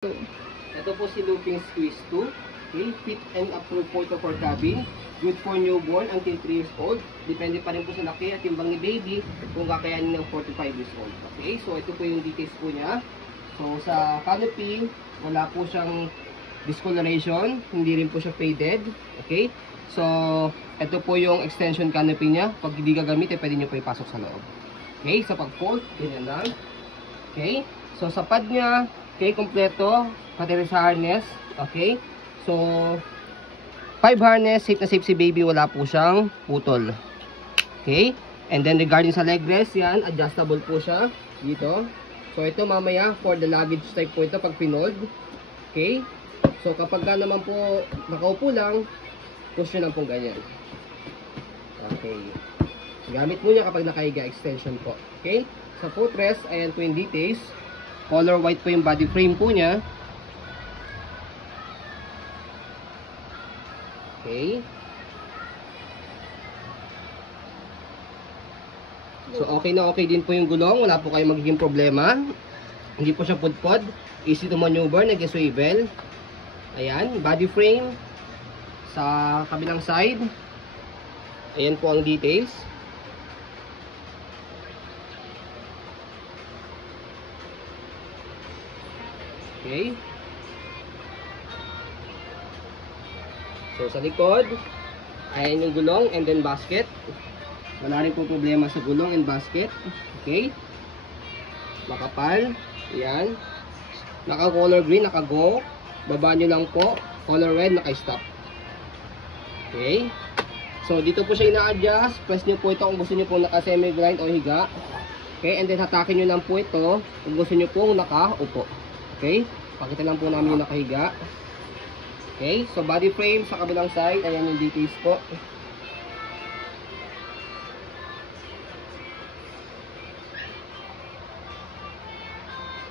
Ito po si Looping Squeeze 2. Okay, fit and approved po ito for cabin. Good for newborn until 3 years old. Depende pa rin po sa laki at timbang ni baby kung kakayanin ng 45 years old. Okay, so ito po yung details po niya. So sa canopy, wala po siyang discoloration. Hindi rin po siya faded. Okay, so ito po yung extension canopy niya. Pag hindi gagamit, pwede nyo po ipasok sa loob. Okay, sa pag-fold, ganyan lang. Okay, so sa pad niya, okay, kompleto, pati rin sa harness. Okay, so 5 harness, safe na safe si baby, wala po siyang putol. Okay, and then regarding sa leg rest, yan, adjustable po siya dito. So ito mamaya, for the luggage type po ito pag pinold. Okay, so kapag ka naman po nakaupo lang, push nyo lang po ganyan. Okay, gamit mo niya kapag nakahiga, extension po. Okay, sa footrest, ayan po yung details. Color white po yung body frame po niya. Okay. So okay na okay din po yung gulong. Wala po kayong magiging problema. Hindi po siya pudpod. Easy to maneuver. Nag-swivel. Ayan. Body frame. Sa kabilang side. Ayan po ang details. Okay. So sa likod, ayan yung gulong and then basket. Wala rin po problema sa gulong and basket. Okay. Makapal. Ayan. Naka-color green, naka-go. Baba nyo lang po. Color red, naka-stop. Okay. So dito po siya ina-adjust. Press nyo po ito kung gusto nyo po naka-semi-grind o higa. Okay. And then hatakin nyo lang po ito kung gusto nyo po naka-upo. Okay. Pakita lang po namin yung nakahiga. Okay, so body frame sa kabilang side, ayan yung details po.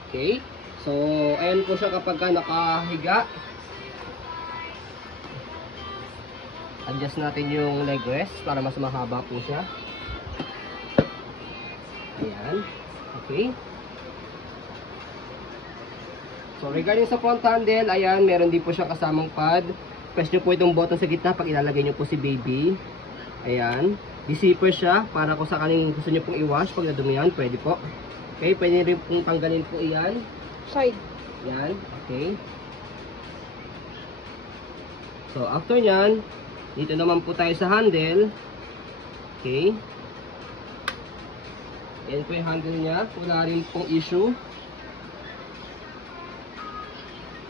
Okay, so ayan po siya kapag nakahiga. Adjust natin yung leg rest para mas mahaba po siya. Ayan, okay. So regarding sa front handle, ayan, meron din po siya kasamang pad. Press nyo po itong button sa gitna pag ilalagay nyo po si baby. Ayan. Di-zipper siya para kung sakaling gusto nyo pong i-wash pag nadumihan, pwede po. Okay, pwede rin pong tanggalin po iyan. Side. Ayan, okay. So after nyan, dito naman po tayo sa handle. Okay. Ayan po yung handle niya. Wala rin pong issue.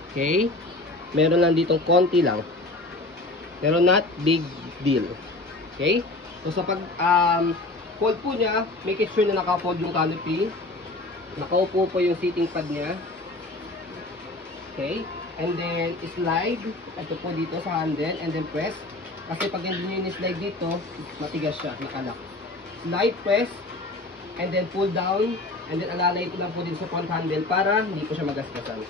Okay, meron lang ditong konti lang, pero not big deal. Okay, so sa pag fold po niya, make sure na naka-fold yung canopy, nakaupo po yung seating pad niya. Okay, and then slide ito po dito sa handle and then press, kasi pag hindi nyo ni-slide dito, matigas siya, nakalock. Slide, press, and then pull down, and then alalay ito lang po din sa front handle para hindi po siya magasgasan.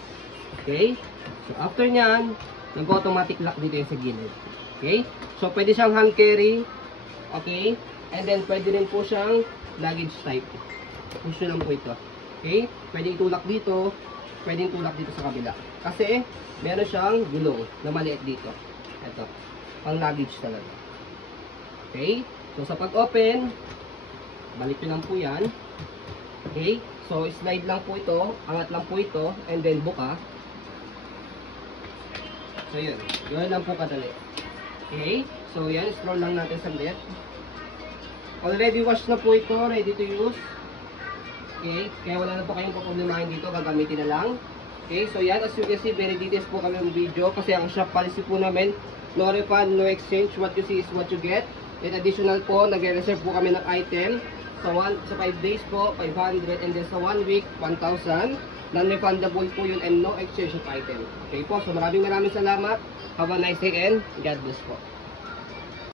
Okay? So, after nyan, nag-automatic lock dito yung sa gilid. Okay? So, pwede siyang hand carry. Okay? And then, pwede rin po siyang luggage type. Push lang po ito. Okay? Pwede itulak dito. Pwede itulak dito sa kabila. Kasi, meron siyang gulong na maliit dito. Ito. Pang luggage talaga. Okay? So, sa pag-open, balik nyo lang po yan. Okay? So, slide lang po ito. Angat lang po ito. And then, buka. So, yun. Yun lang po kadali. Okay? So, yan. Scroll lang natin saglit. Already washed na po ito. Ready to use. Okay? Kaya wala na po kayong paproblemahin dito. Gagamitin na lang. Okay? So, yan. As you can see, very details po kami ng video. Kasi ang shop policy po namin, no refund, no exchange. What you see is what you get. And additional po, nagre-reserve po kami ng item. Sa 5 days po, 500. And then sa 1 week, 1,000. Non-refundable po yun and no exchange of item. Okay po, so maraming salamat. Have a nice day and God bless po.